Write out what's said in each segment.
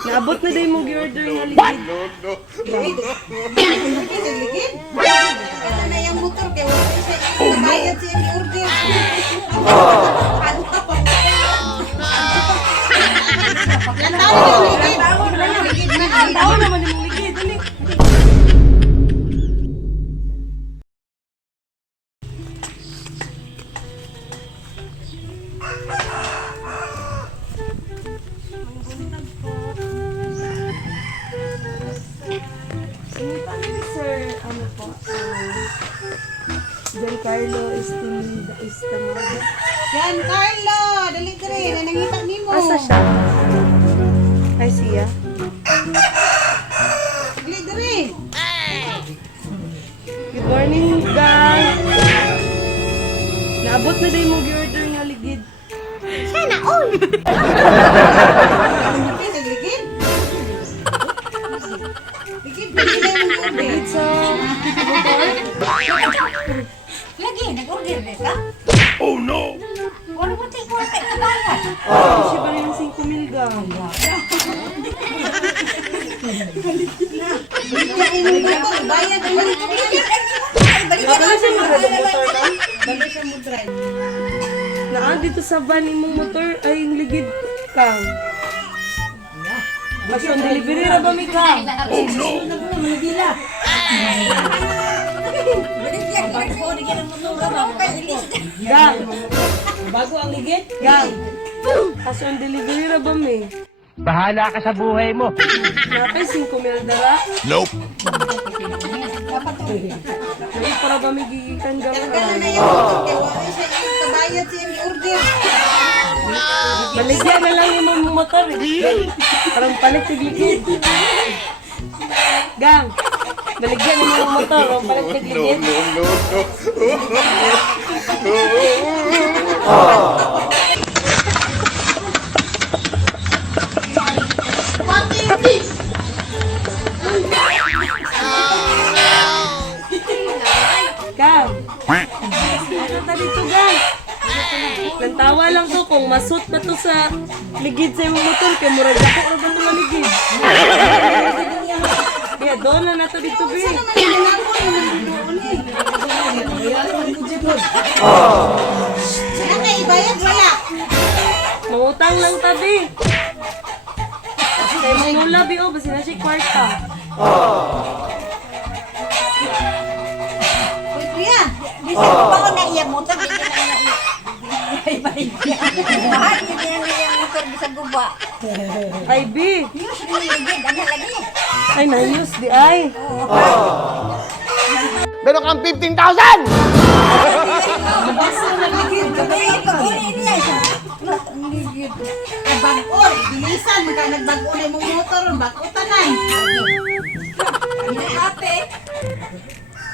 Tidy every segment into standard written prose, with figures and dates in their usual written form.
Naabot na din mo gi-order nga ligid. Ligid? Ano na yung motor kaya wala siya bayad siya yung order. Tawa naman yung ligid. Dali. Sir, ano po? Giancarlo Estamado. Giancarlo, dali ka rin. Nanangita ni mo. Asa siya? Ay, siya. Dali ka rin. Good morning, gang. Naabot na din mo gi-order nga ligid. Sana all. Ligid? Ligid? Ligid na yung order. Ligid sa motor. Lagi, nag-order rin ka? Oh no! Wala mo tayo kung tayo bayad. Kasi ba rin 5,000 gang? Bayad ang mga Bala siya mag-drive motor lang? Balik siya mo drive. Naa dito sa van imong motor ay yung ligid kang. Mas on delivery ra ba mi kang? Oh no! Gang, Bago ang ligid? gang. As on delivery ra ba mi? Bahala ka sa buhay mo. Napay 5,000 dara. Nope! Ay para ba mi gigikan gang? Talaga na yung motor kaya wala siya yung bayad siya yung order. Baligyan na lang imong motor. Parang palit sig ligid. Gang. Baligyan na imong motor, parang palit sig ligid. Gang. Ano ta dito, gang? Nantawa lang to kung masut pa to sa ligid sa imong motor kay murag ako ra ba to nga ligid. Kaya doon na nato dito, be. Sila ka ibayad wala. Mangutang lang tabi. Kay mong nula, be, oh, basi na siya kwarta. Uy, kuya. Bisa ko ba ko na iya motor? Bisa na na iya. Mahal niya din na iya motor bisa guba. Ay, be. Yus, ligid. Ano lagi? Ay, nayos, di ay. Meron kang 15,000! Ay, pag-uli niya siya. Ligid. Eh, bag-ol. Bilisan. Magka nag-bag-ol yung mong motor. Bag-utan na eh. Ate.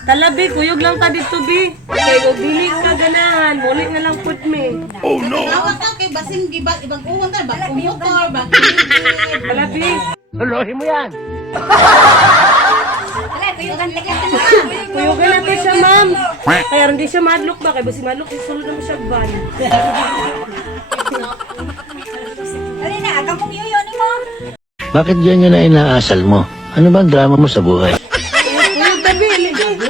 Talabi, kuyog lang ta dito, be. Kay kung dili ka ganahan, muli nga lang put me. Oh no! Tawag ka kay basing ibag-uwan ka. Bag-ong motor. Bag-ligid. Talabi. Tulohin mo yan! Wala, kuyugan ka na. Kuyugan natin siya, ma'am. Kaya hindi siya madlock ba? Kaya basi madlock, isulod naman siya van. Dali na, aga mong yuyon mo. Bakit ganyan na inaasal mo? Ano bang drama mo sa buhay? Kuyog tabi, ligid.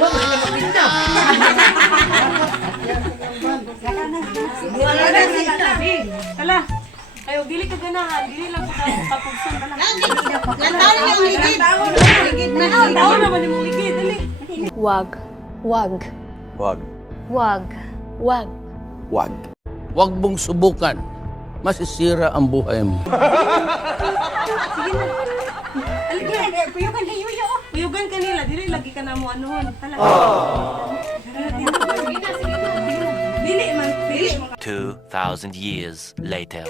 Hala, kayo dili ka ganahan, dili lang ka kapugsan. Hala. Lantaw yung ligid. Ligid na. Tawa naman yung ligid, dali. Wag. Wag. Wag. Wag. Wag. Wag. Huwag mong subukan. Masisira ang buhay mo. Kuyugan na yuyo. Kuyugan kanila, dili lagi ka na mo anuhon. Hala. Dili man, dili man. 2,000 years later.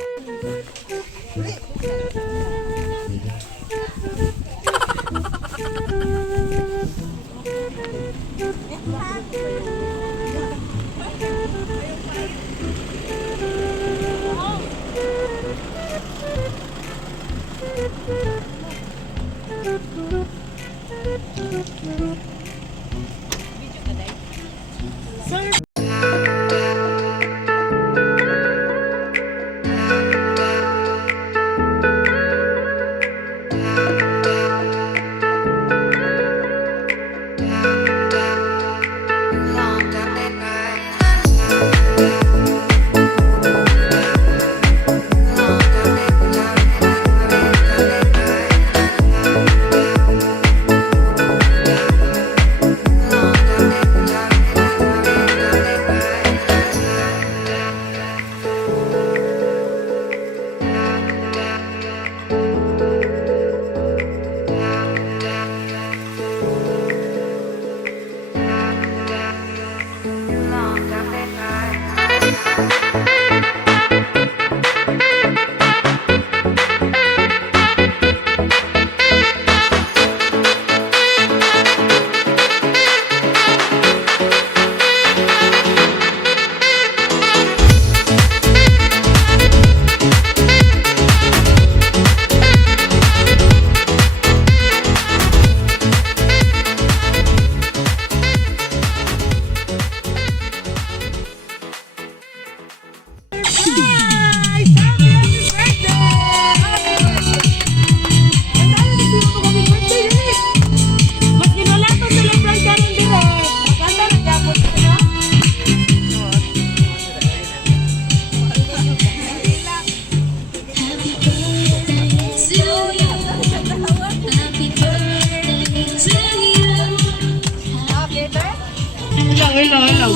hello.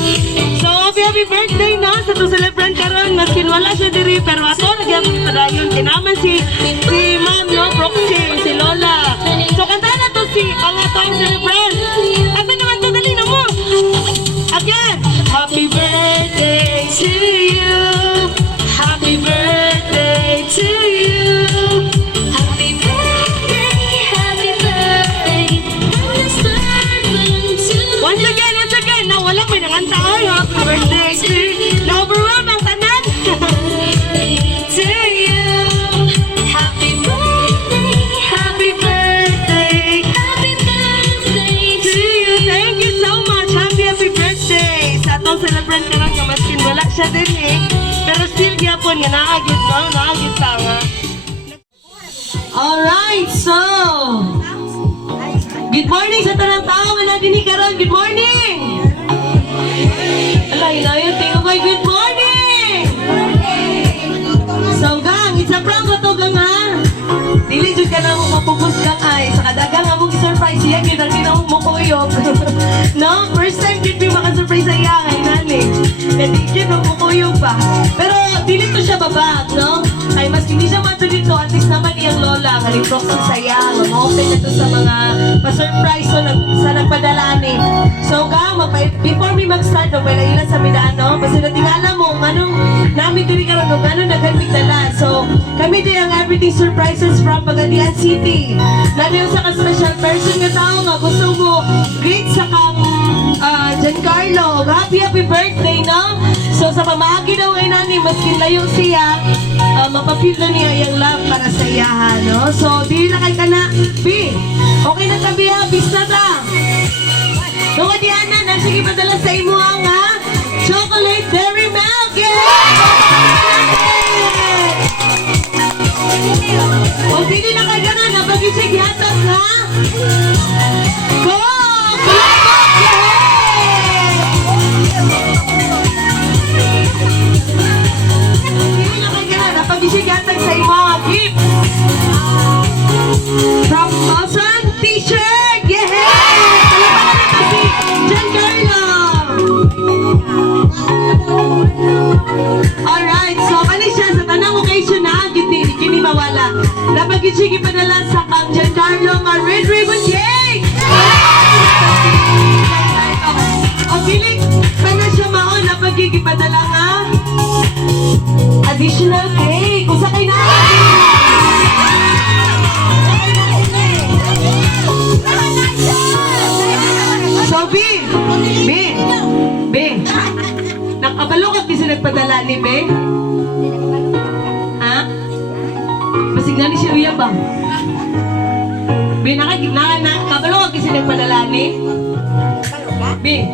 So, happy birthday na sa to celebrant karon. Maskin wala siya diri, pero ato nagyapon padayon. Kinaman si Ma'am, no, Proxy, si Lola. So, kantahan na to si ang atong celebrant. Ate naman to, dali na mo. Again, happy birthday to you. Happy birthday to you. Happy birthday, happy birthday. Once again, nawala may nanganta ay happy birthday to you. Na-overwhelm ang tanan. To you. Happy birthday, happy birthday. Happy birthday to you. Thank you so much. Happy birthday. Sa atong celebrant karon nga maskin wala siya din eh. Pero still gyapon nga naagit pa nga. Alright, so good morning sa tanang tao nga nandini karon. Good morning. Alay na yun, tingnan ko, good morning. So gang, it's a prank ko to gang ha. Dili jud ka na mo mapupus gang ay sa kadagang among surprise iya gyud ang tinawag mo ko uyog. No, first time gid mi maka-surprise sa iya kay nani. Kadi gid mo ko uyog pa. Pero dili to siya babag, no? Ay mas hindi siya mato dito, at least naman iyang lola kaliprok sa saya, mag-open na to sa mga pa-surprise sa nagpadalani. So gang, before me mag-start, magpailan sa midaan, no? Kasi natingala mo, anong namin diri karon no, anong naghalmigdala. So kami din ang everything surprises from Pagadian City. Naniyo sa ka-special person nga tao nga gusto mo greet sa kang Giancarlo. Happy birthday, no? So sa pamahagi daw ay nani, maskin layo siya, mapapilo niya yung love para sa iyahan, no? So di na kay kana, B, okay na tabi ha, bis na ta. Tungkol diyan na, sige padala sa imo ang chocolate dairy milk. O hindi na kay kana, napagisig yatas ha. Go! Napag-isigatag sa imo gift from Lawson T-shirt! Yehey! Palipanan na kasi Giancarlo! Alright, so kani siya sa tanang occasion na kini mawala. Napag-isigi padala sa kang Giancarlo nga red ribbon cake! O piling pa na siya maon, napag-igipadala nga additional cake. Kung sa kayo na so, B, nakabalo ka kasi nagpadala ni B? Ha? Masignan ni siya uya ba? B, nakabalo ka kasi nagpadala ni? B,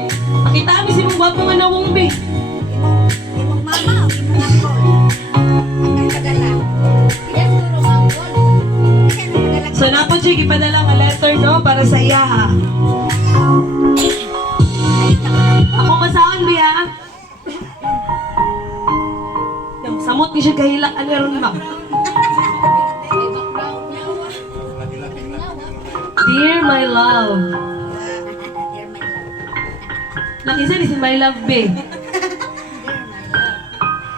pakita kami si mong wapo nga nawong B. Imong mama, imong uncle. Ang kadala. Yes, turo nga uncle. So napon siya ipadala nga letter, no? Para sa iya ha. Ako masaan ba ya? Yung samot ni siya kahilak. Ano yung ba? Dear my love. Nakisa ni si my love, babe.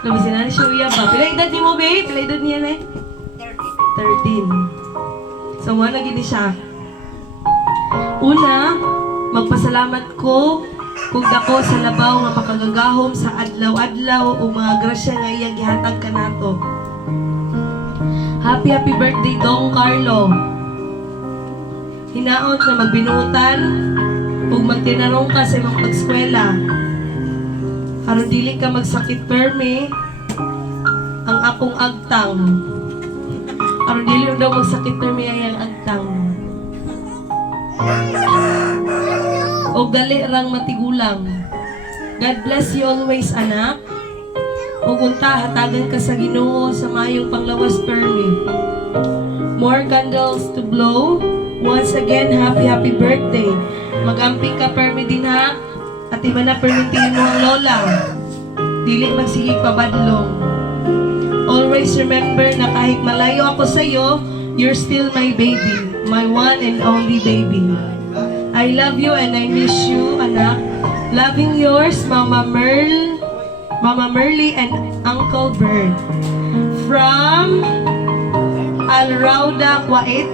Labisin na ni siya uya ba? Pila edad ni mo, babe? Pila edad niya na eh? 13. So, mga nagini siya. Una, magpasalamat ko kung dako sa labaw nga makagagahom sa adlaw-adlaw o mga grasya nga iyang gihatag ka nato. Happy birthday, Dong Carlo. Hinaot na magbinutan ug magtinarong ka sa imong pagskwela. Aron dili ka magsakit permi ang akong agtang. Aron dili daw magsakit permi ang agtang. Og dali rang matigulang. God bless you always, anak. Ug unta hatagan ka sa Ginoo sa mayong panglawas permi. More candles to blow. Once again, happy birthday. Magamping ka permi din ha. At iba na permitin mo ang lola. Dili magsigig pabadlong. Always remember na kahit malayo ako sa'yo, you're still my baby. My one and only baby. I love you and I miss you, anak. Loving yours, Mama Merly and Uncle Bert. From Alrauda, Kuwait.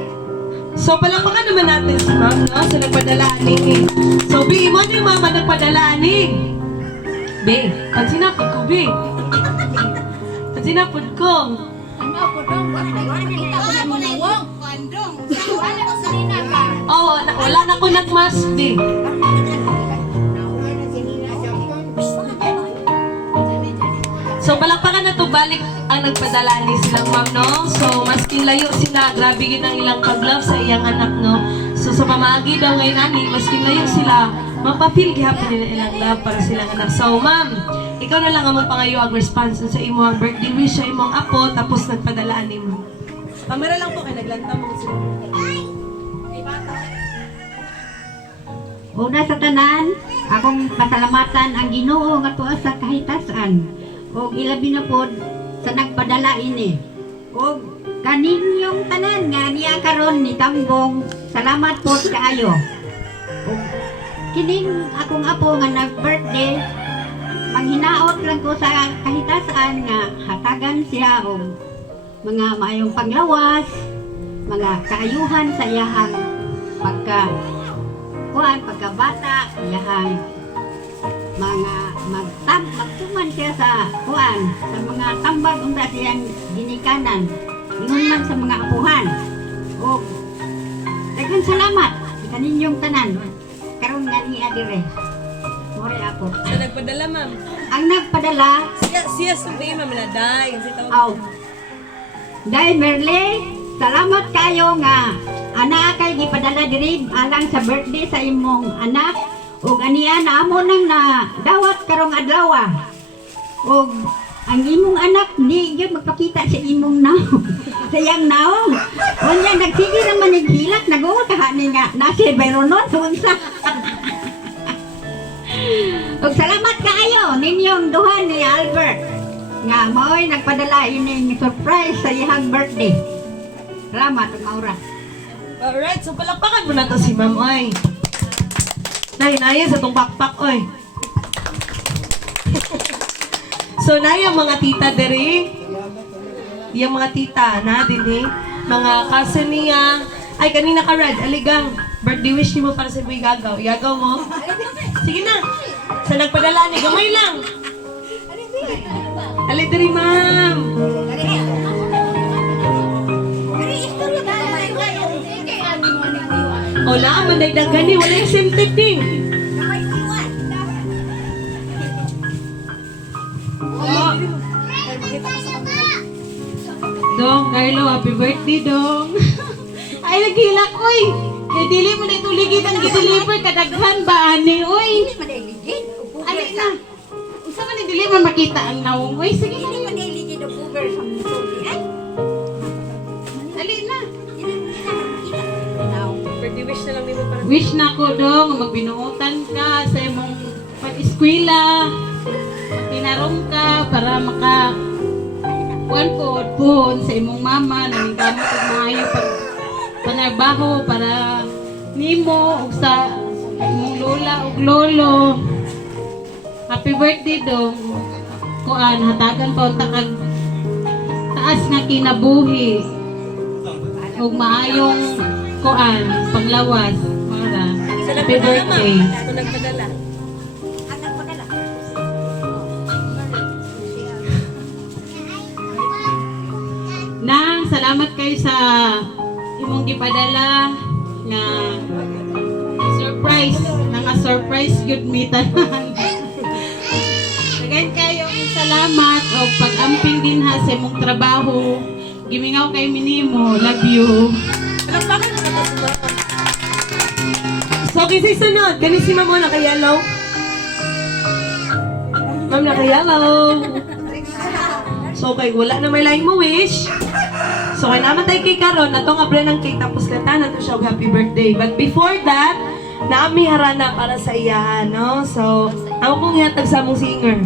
So, palakpakan naman natin si Ma'am, no? So, nagpadalaaning eh. So, B, mo yung Mama nagpadalaaning. B, pansinapod ko, B. Pansinapod ko. Ano ako dong? Makita ko na mo na yung Kandong. wala ko sa nina ba? Oo, wala na ko nagmas, B. So, palakpakan na to, balik ang nagpadala ni silang ma'am, no? So, masking layo sila, grabe yun ang ilang pag-love sa iyang anak, no? So, sa pamagi daw ngayon, ani, masking layo sila, mapapil gihapon nila ilang love para silang anak. So, ma'am, ikaw na lang ang pangayo ang response sa imo ang birthday wish sa imong apo, tapos nagpadalaan ni mo. Kamera lang po, kay naglanta mo sila. Una sa tanan, akong pasalamatan ang Ginoo nga tuwa sa kahitasan. O ilabi na pod sa nagpadala ini. O kaninyong tanan nga niya karon ni Tambong, salamat pod kaayo. O kining akong apo nga nag-birthday, manghinaot lang ko sa kahitasan nga hatagan siya og mga maayong panglawas, mga kaayuhan sa iyahang pagkabata, iyahang mga magtuman siya sa sa mga tambag unda siyang ginikanan, ingon man sa mga apuhan. O daghang salamat sa kaninyong tanan. Karon nga ni adire. More ako. So, nagpadala, ma'am. Ang nagpadala, Siya sabihin, ma'am, na day. Kasi tawag aw. Dahil Merle, salamat kayo nga anak kay gipadala diri alang sa birthday sa imong anak. Ug aniya na amo nang na dawat karong adlaw. Ug ang imong anak di gyud magpakita sa imong naong. Sa iyang naong. Unya nagsige naman naghilat nag-uwa ka ni nga nasi bayronon unsa. Ug salamat kaayo ninyong duha ni Albert nga mao'y nagpadala ining surprise sa iyang birthday. Salamat ug maura. Alright, so palakpakan mo na to si ma'am, oy. Naya sa tong backpack, oy. So, naya mga tita dere. Yung mga tita na din eh. Mga cousin niya. Ay, kanina ka, Red. Aligang. Birthday wish niyo mo para sa may gagaw. Yagaw mo. Sige na. Sa nagpadala ni, gamay lang. Ali dere, ma'am. Wala ka man dagdagan ni. Wala yung simted din. Dong, Carlo, happy birthday, Dong. Ay, naghilak, oy. Kaya dili mo na ituligid ang gideliver kadaghan ba, ani, oy. Ano na? Unsa man ni dili mo makita ang naong, oy. Sige, sige. Ali na. Birthday wish na lang nimo para wish na ko, Dong, magbinuotan ka sa imong pag-eskwela. Tinarong ka para maka po sa imong mama na gamit og maayo pag panarbaho para nimo ug sa imong lola ug lolo. Happy birthday, Dong. Kuan hatagan pa unta kag taas nga kinabuhi ug maayong kuan panglawas para happy birthday. Nagpadala. Nang salamat kayo sa imong gipadala na surprise, nga surprise gyud mi tanan. Daghan kayo salamat o pag-amping din ha sa imong trabaho. Gimingaw kay minimo, love you. So kasi sunod, kani si Ma'am nakayalaw. Ma'am nakayalaw. So kay wala na may laing mo wish. So kay namatay kay karon na tong abra ng cake tapos kantahan to siya og happy birthday. But before that, naami harana para sa iya, no? So ako pong ihatag sa among singer.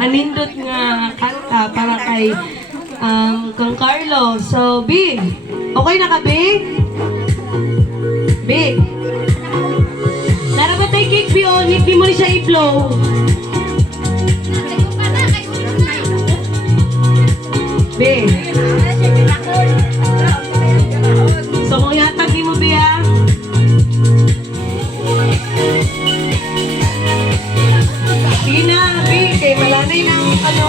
anindot nga kanta para kay Kang Carlo. So, B, okay na ka, B? B. Narabat tayo cake, B, o. Hindi mo ni siya i-blow. B. So, kung yatag di mo, B, ha? Sige na, B, kay malanay ng ano,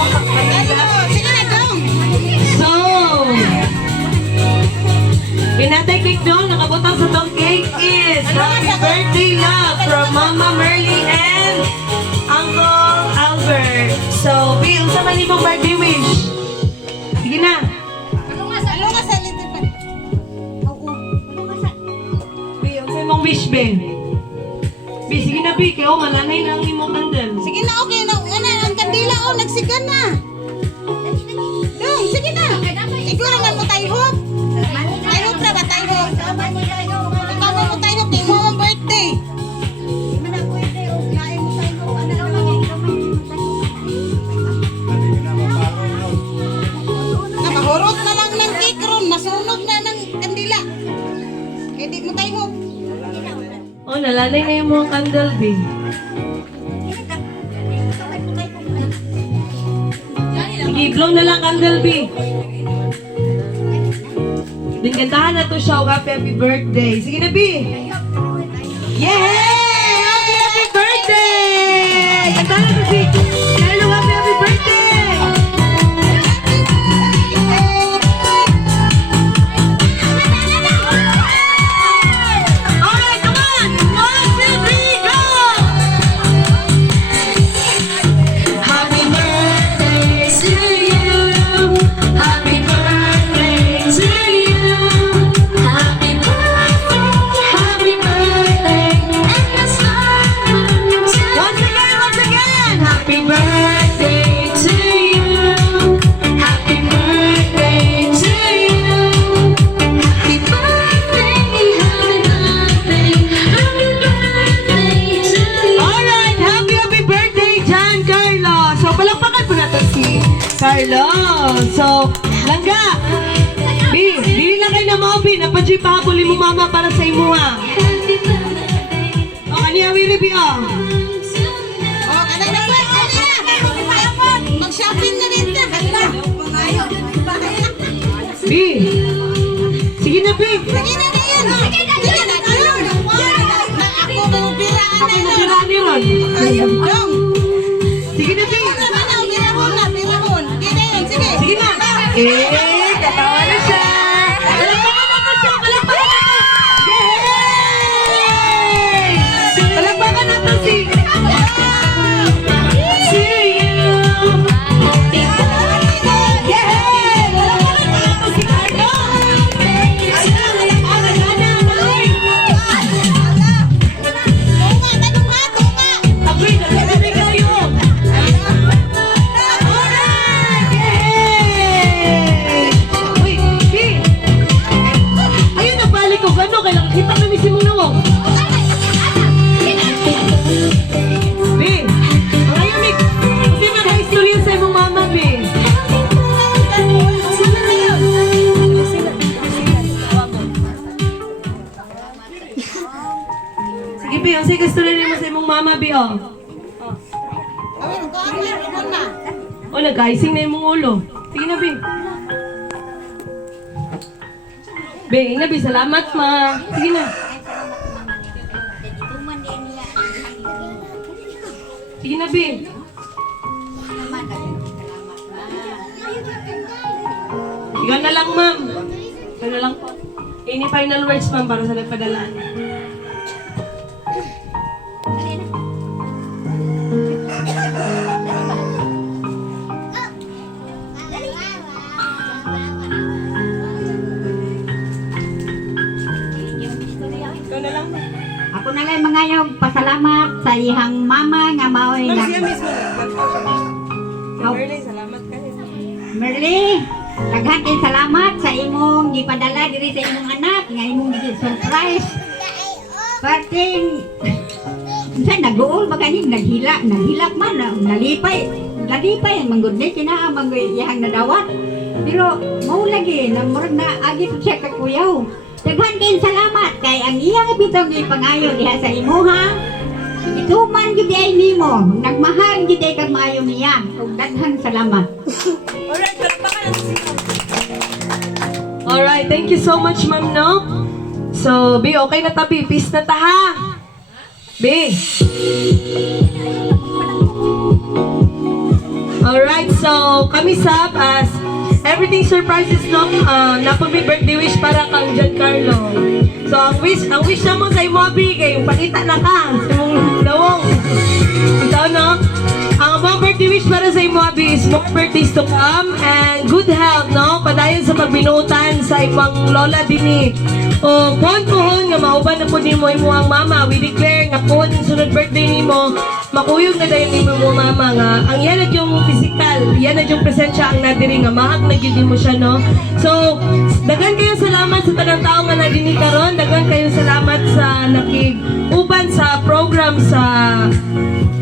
Sige na, dong. So, pinatay cake doon, nakabutang sa tong cake is Happy Birthday Love from Mama Merly and Uncle Albert. So, B, unsa man imong birthday wish? Sige na. Ano nga sa little pa? Oo. Ano nga sa? B, unsa imong wish, B? B, sige na, B, kayo malanay na ang imong candle. Sige na, okay na. Ano, ang kandila, oh, nagsigan na. Dong, sige na. Siguro nga mo tayo hop. Tayo hop na ba tayo hop? Ikaw mo tayo hop, di mo ang birthday. Mahurot na lang ng cake ron, masunog na ng kandila. Kaya di mo tayo hop. Oh, nalanay na yung mga candle, B. Sige, blow na lang candle, B. Dingandahan na to siya. Happy birthday. Sige na, B. Yay! Happy birthday! Kantahan na to si Carlo. Happy birthday! Alright, come on! 1, 2, 3, go! Happy birthday to you. Happy birthday to you. Happy birthday, and let's once again. Happy birthday to you. Happy birthday to you. Happy birthday, happy birthday, happy birthday to you. Alright, happy birthday, John Carlo. So, palakpakan po natin si Carlo. So, langga. B, dili na kayo na mo, B. Napadyo'y pahabulin mo mama para sa imo, ha. O, kaniya, Willie, B, o. Oh, kanang birthday na. Mag-shopping na rin ka. B. Sige na, B. Sige na na yan. Sige na na. Ako bubiraan na Ako yun. nabiraan ni Ron. Dong. Sige na, B. Birahon na, birahon. Sige na yun, sige. Sige na. Eh, katawa na siya. Palakpakan na to siya. Palakpakan na to. Yay! Palakpakan na to si... See you. Yay! Palakpakan na to si Carlo. Ako'y nagsasabi kayo. Alright! Yay! Uy, B. Ayun, nagbalik ko. Gano'n? Kailangan kita na ni Simong Nawong. B. Ngayon, Nick. Kasi mag-history sa imong mama, B. Sige, B. Ang sige story mo sa imong mama, B, oh. O, nag-icing na imong ulo. Sige na, B. B, na, B. Salamat, ma. Sige na. Sige na, B. Ikaw na lang, ma'am. Ikaw na lang po. Any final words, ma'am, para sa nagpadalaan. Ikaw na lang, ma'am. Ako na lang mangayog pasalamat sa ihang mama nga maoy Ma'am, nga. siya mismo. Oh. Merly, salamat kayo. Merly, daghan kay salamat sa imong gipadala diri sa imong anak nga imong surprise. Pating sa nag-uol ba kanin naghilak man nalipay. lagi pa yan manggod ni kinaamang iyang nadawat. Pero mau lagi na murag na agi to siya kakuyaw. Daghan kayong salamat kay ang iyang bitong ipangayo diha sa imuha. Ituman gyud ay nimo, nagmahal gyud ay kag maayo niya. Ug daghang salamat. Alright, palakpakan natin si Ma'am. Alright, thank you so much, ma'am, no? So, B, okay na tabi. Peace na ta, ha? B. Alright, so, kami sab as everything surprises, no? Napag-may birthday wish para kang Giancarlo. So, ang wish na mo sa imo, B, kay pakita na ka sa mong lawong. Ito, no? Ang mga birthday wish para sa imo, B, is more birthdays to come and good health, no? Padayon sa pagbinutan sa ibang lola dini. O, pohon nga mauban na po ni mo ang mama. We declare nga po sunod birthday ni mo, makuyog na dahil ni mo mama nga. Ang yan na yung physical, yan na yung presensya ang nadiri nga. Mahag na yun mo siya, no? So, dagan kayong salamat sa tanang tao nga nadini karon. Dagan kayong salamat sa nakig-uban sa program sa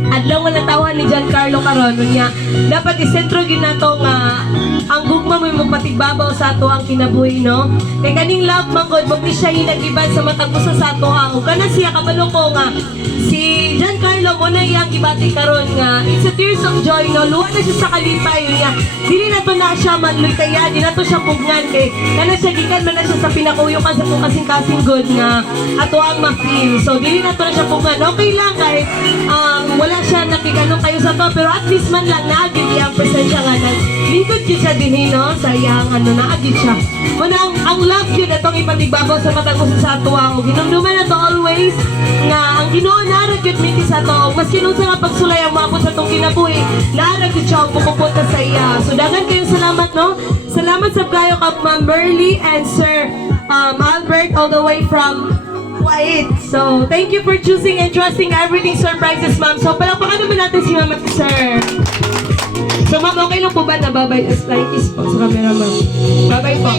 adlaw nga natawan ni Giancarlo karon niya. Dapat isentro gyud nato nga ang gugma mo patigbabaw sa ato ang kinabuhi, no? Kay kaning love manggod mo siya hinagibad sa matag usa sa ato ang ug kana siya kabalo ko nga si Giancarlo mo na iyang gibati karon nga it's a tears of joy, no? Luwa na siya sa kalipay niya. Dili na to na siya manluy kaya di na to siya pugnan kay kana siya gikan man na siya sa pinakuyokan sa kung kasing-kasing good nga ato ang ma-feel. So dili na to na siya pugnan. Okay lang kahit wala siya nakiganong kayo sa to pero at least man lang naagid iyang presensya nga lingkod yun siya din, no? Sa iyang naagid siya. Muna ang love yun atong ipatigbabaw sa matag usa sa ato ang hinumduman na to always nga ang Ginoo narag yun miti sa to maski nung sa nga pagsulay ang maabot sa tong kinabuhi narag yun siya ang pupupunta sa iya. So dagan kayong salamat, no? Salamat sa kayo kap Ma'am Burley and Sir Albert all the way from Kuwait. So, thank you for choosing and trusting everything surprises, ma'am. So, palakpakan naman natin si ma'am at si sir. So, ma'am, okay lang po ba na babay as flying kiss po sa camera, ma'am? Babay po.